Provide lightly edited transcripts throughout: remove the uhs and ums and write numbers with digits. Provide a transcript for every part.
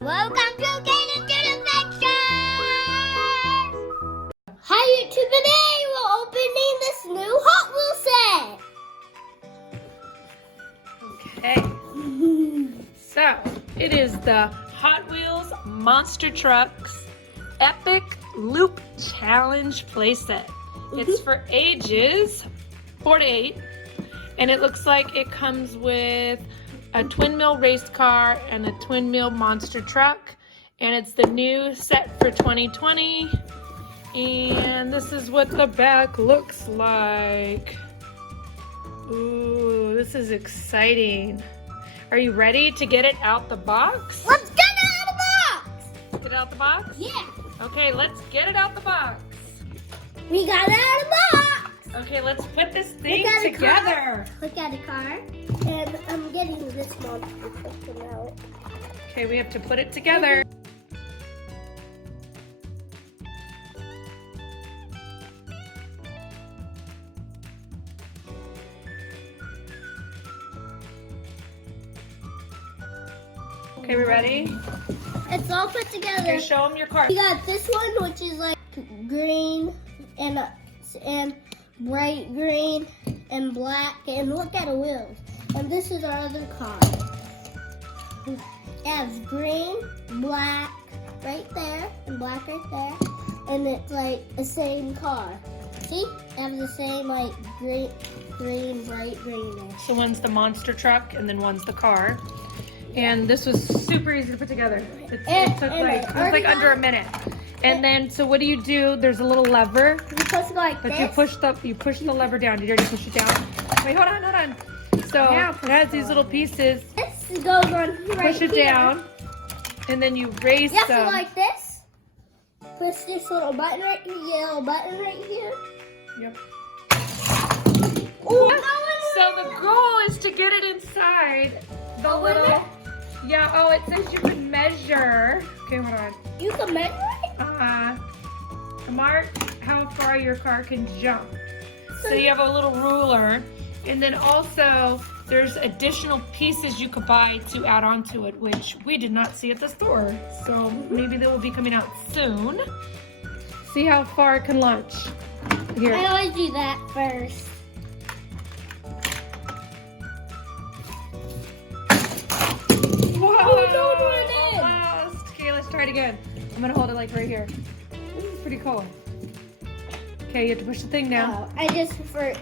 Welcome to Caden's Adventure! Hi YouTube, today we're opening this new Hot Okay. Wheels So, it is the Hot Wheels Monster Trucks Epic Loop Challenge playset. It's for ages 4 to 8, and it looks like it comes with a twin mill race car and a twin mill monster truck, and it's the new set for 2020. And this is what the back looks like. Ooh, this is exciting. Are you ready to get it out the box? Let's get it out of the box! Get it out the box? Yeah. Okay, let's get it out the box. We got it out of the box! Okay, let's put this thing Look at the together. Look at the car. And I'm getting this monster truck out. Okay, we have to put it together. Okay, we ready? It's all put together. Okay, show them your car. We got this one, which is like green and bright green and black. And look at the wheels. And this is our other car. It has green, black right there, and black right there. And it's like the same car. See? It has the same like green, bright green there. So one's the monster truck and then one's the car. And this was super easy to put together. It took like under a minute. And then, so what do? There's a little lever. You push it like But this. you push the lever down. Did you already push it down? Wait, hold on. So it has these little pieces. This goes on right Push it here. down, and then you raise You have to them. like this. Push this little button right here, yellow button right here. Yep. Ooh, So the goal is to get it inside the little. Yeah. Oh, it says you can measure. Okay, hold on. you can measure it? Mark how far your car can jump. So you have a little ruler, and then also there's additional pieces you could buy to add onto it, which we did not see at the store. So maybe they will be coming out soon. See how far it can launch. Here. I always do that first. Whoa! don't do it in. Almost. Okay, let's try it again. I'm gonna hold it like right here. This is pretty cool. Okay, you have to push the thing down. Oh, I just forgot.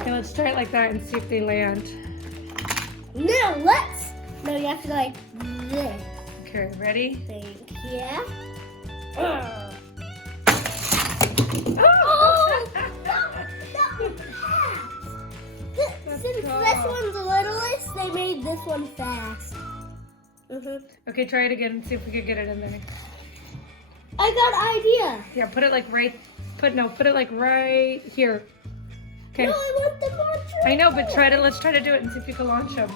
Okay, let's try it like that and see if they land. No, No, you have to like this. Okay, ready? Yeah. Oh! Oh! That was fast. Since cool. this one's the littlest, they made this one fast. Okay, try it again and see if we could get it in there. I got an idea. Yeah, put it like right. Put it like right here. Okay. No, I want the monster. I know, but let's try to do it and see if you can launch them.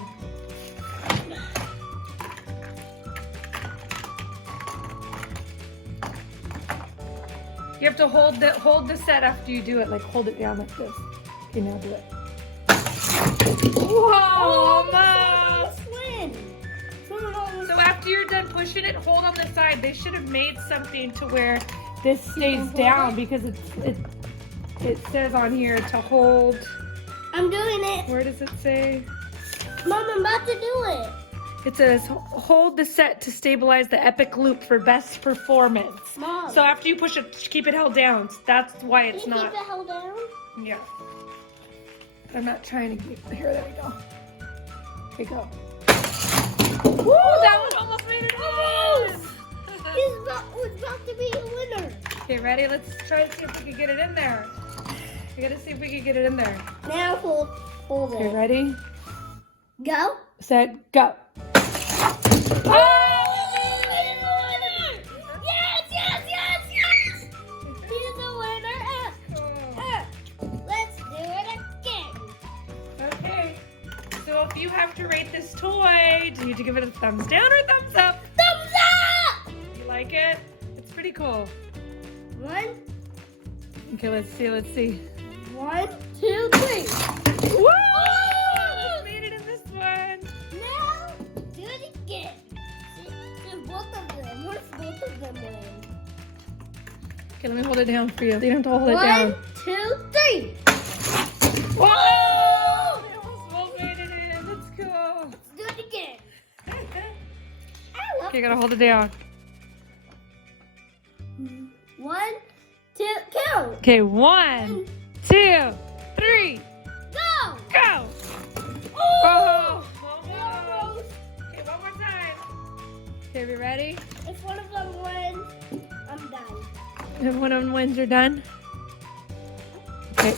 You have to hold the set after you do it. Like hold it down like this. Okay, now do it. Whoa! Almost. So after you're done pushing it, hold on the side. They should have made something to where this stays down because it says on here to hold. I'm doing it. Where does it say? Mom, I'm about to do it. It says hold the set to stabilize the epic loop for best performance. Mom. So after you push it, keep it held down. That's why it's Can you not. keep it held down? Yeah. I'm not trying to keep. Here, there we go. Here we go. Woo! That one almost made it. Almost! It's about to be a winner. Okay, ready? Let's try to see if we can get it in there. We gotta see if we can get it in there. Now hold Okay, it. ready? Go. Set, go. Oh! He's the winner! Yes! He's the winner. Let's do it again. Okay. So if you have to rate this toy, do you need to give it a thumbs down or thumbs up? Thumbs up! You like it? It's pretty cool. 1, Okay, let's see. 1, 2, 3. Woo! Made it in this one. Now do it again. both of them? What if both of them win? Okay, let me hold it down for you. You don't have to hold it down. 1, 2, 3. Whoa! They almost both made it in. That's cool. Let's do it again. I love Okay, you gotta hold it down. 1, 2, count. Okay, 1, 2, 3, Go. go! Oh! Almost. Almost. Okay, one more time. Okay, we ready? If one of them wins, I'm done. If one of them wins, you're done? Okay.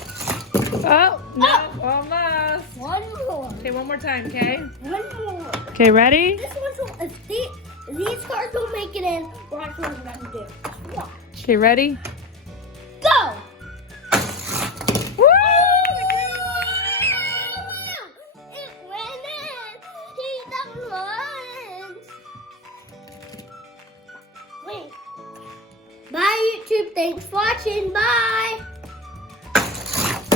Oh, no, almost. One more. Okay, one more time, okay? One more. Okay, ready? This one, if these cards don't make it in, watch what I'm gonna do. Watch. Okay, ready? Go! Woo! It went in. He wins. Wait. Bye, YouTube. Thanks for watching. Bye.